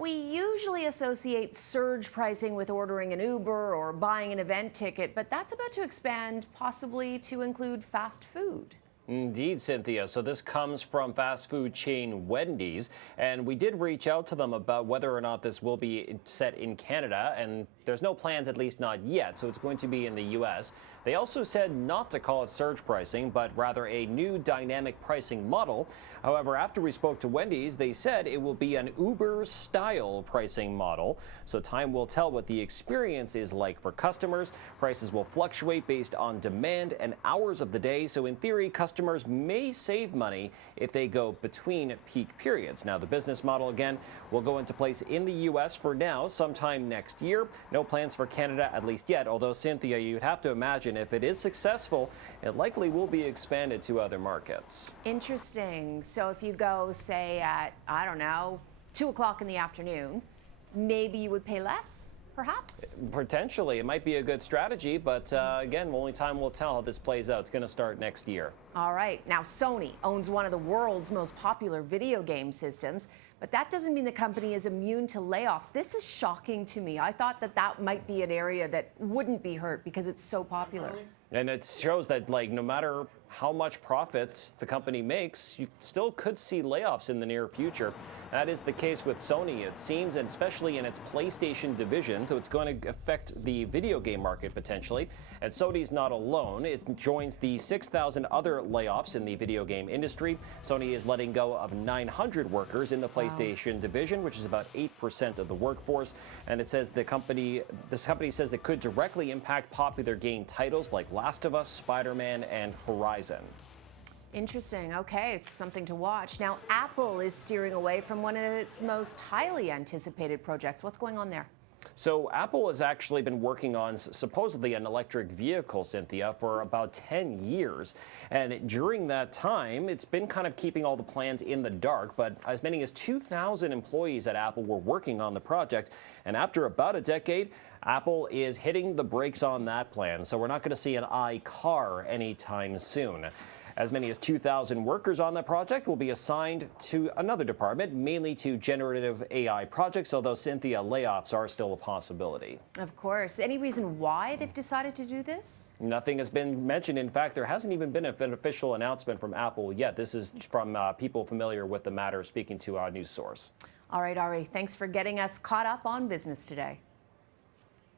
we usually associate surge pricing with ordering an Uber or buying an event ticket, but that's about to expand possibly to include fast food. Indeed, Cynthia. So this comes from fast food chain Wendy's, and we did reach out to them about whether or not this will be set in Canada, and there's no plans, at least not yet, so it's going to be in the U.S. They also said not to call it surge pricing, but rather a new dynamic pricing model. However, after we spoke to Wendy's, they said it will be an Uber-style pricing model, so time will tell what the experience is like for customers. Prices will fluctuate based on demand and hours of the day, so in theory, customers may save money if they go between peak periods. Now, the business model, again, will go into place in the U.S. for now, sometime next year. No plans for Canada, at least yet, although, Cynthia, you'd have to imagine if it is successful, it likely will be expanded to other markets. Interesting. So if you go, say, at, I don't know, 2 o'clock in the afternoon, maybe you would pay less? Perhaps? Potentially. It might be a good strategy, but again, only time will tell how this plays out. It's going to start next year. All right. Now, Sony owns one of the world's most popular video game systems, but that doesn't mean the company is immune to layoffs. This is shocking to me. I thought that that might be an area that wouldn't be hurt because it's so popular. And it shows that, like, no matter how much profits the company makes, you still could see layoffs in the near future. That is the case with Sony, it seems, and especially in its PlayStation division. So it's going to affect the video game market potentially. And Sony's not alone. It joins the 6,000 other layoffs in the video game industry. Sony is letting go of 900 workers in the PlayStation division, which is about 8% of the workforce. And it says this company says it could directly impact popular game titles like Last of Us, Spider-Man, and Horizon. Interesting. Okay, it's something to watch. Now, Apple is steering away from one of its most highly anticipated projects. What's going on there? So Apple has actually been working on supposedly an electric vehicle, Cynthia, for about 10 years. And during that time, it's been kind of keeping all the plans in the dark. But as many as 2,000 employees at Apple were working on the project. And after about a decade, Apple is hitting the brakes on that plan. So we're not going to see an iCar anytime soon. As many as 2,000 workers on the project will be assigned to another department, mainly to generative AI projects, although, Cynthia, layoffs are still a possibility. Of course. Any reason why they've decided to do this? Nothing has been mentioned. In fact, there hasn't even been an official announcement from Apple yet. This is from people familiar with the matter speaking to our news source. All right, Ari, thanks for getting us caught up on business today.